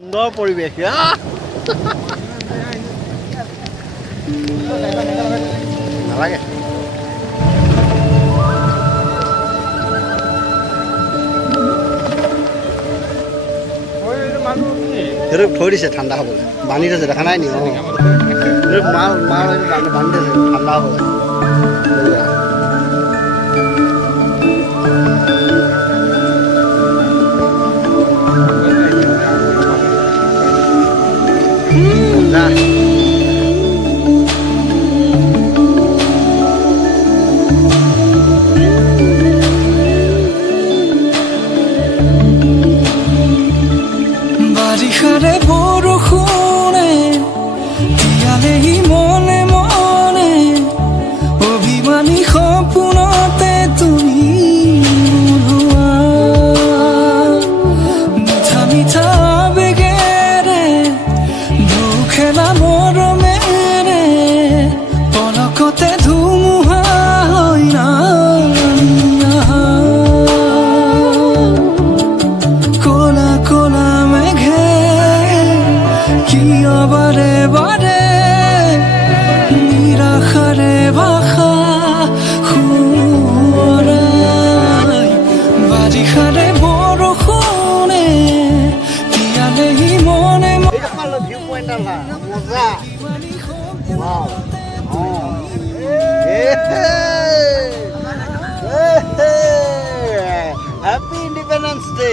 সুন্দৰ পৰিৱেশ নালাগে সেইটো থৈ দিছে ঠাণ্ডা হ'বলৈ বান্ধি থৈছে দেখা নাই নি মাল মাল বান্ধি থৈছে ঠাণ্ডা হ'বলৈ বাৰিষাৰে বৰষুণে তিয়ালেহি মনে মনে অভিমানী সপোনতে তুমি ওলোৱা মিঠা মিঠা আবেগেৰে ঢৌ খেলা মৰমেৰে পলকতে ধুমুহা হৈ কলা কলা মেঘে কিয় বাৰে বাৰে নিৰাশাৰে ভাষা সোঁৱৰাই বাৰিষাৰে বৰষুণে তিয়ালেহি মনে ভিউ পইণ্ট মজা হ্যাপি ইণ্ডিপেণ্ডেন্স ডে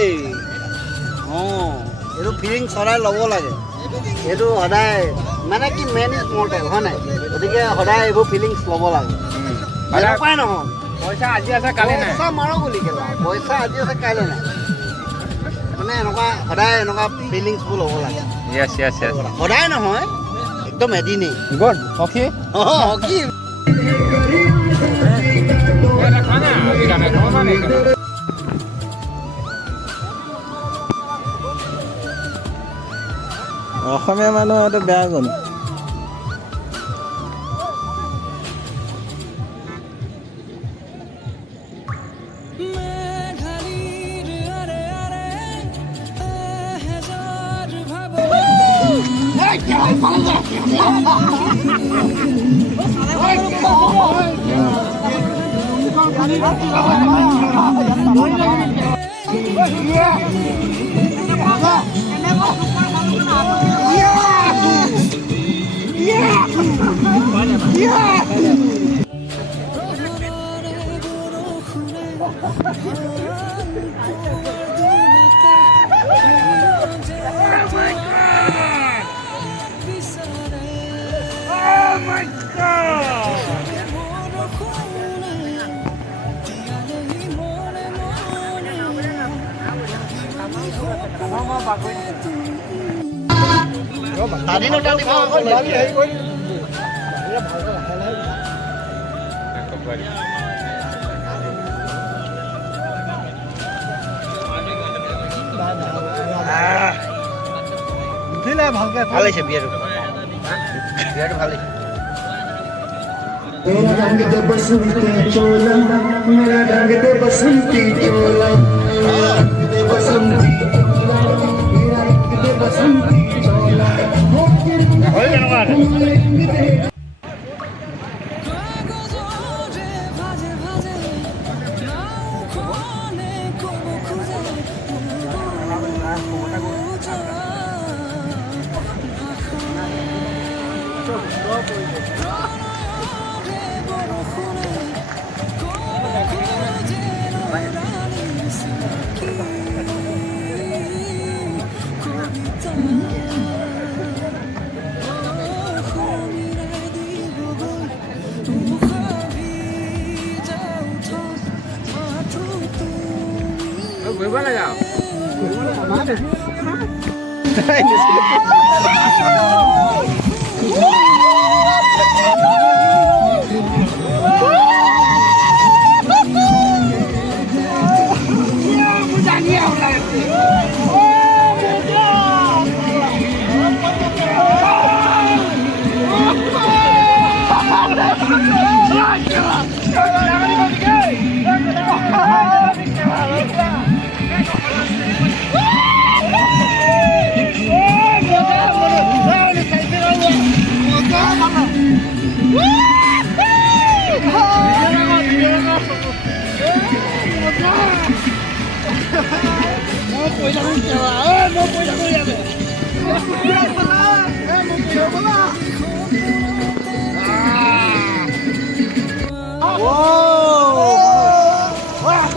এইটো ফিলিং সদায় ল'ব লাগে এইটো সদায় মানে কি মেন ইজ মৰ্টেল হয় নাই গতিকে সদায় এইবোৰ ফিলিংছ ল'ব লাগে এনেকুৱাই নহয় পইচা আজি আছে কালি নাই পইচা মাৰো বুলি কেলা পইচা আজি আছে কাইলৈ নাই মানে এনেকুৱা সদায় এনেকুৱা ফিলিংছবোৰ ল'ব লাগে ইয়েছ ইয়েছ ইয়েছ সদায় নহয় একদম এদিনেই গুড হকি হকি খানা अभी गाना खाना नहीं অসমীয়া মানুহ এইটো বেয়া গুণ স্বাধীনতা দিৱস ভালকে ভাল হৈছে বিয়াটো বিয়াটো ভাল হৈছে मेरा रंग दे बसंती चोला मेरा रंग दे बसंती चोला दे बसंती मेरा रंग दे बसंती चोला হৈ কেনেকুৱা ঘুৰিব লাগে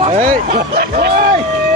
Hey!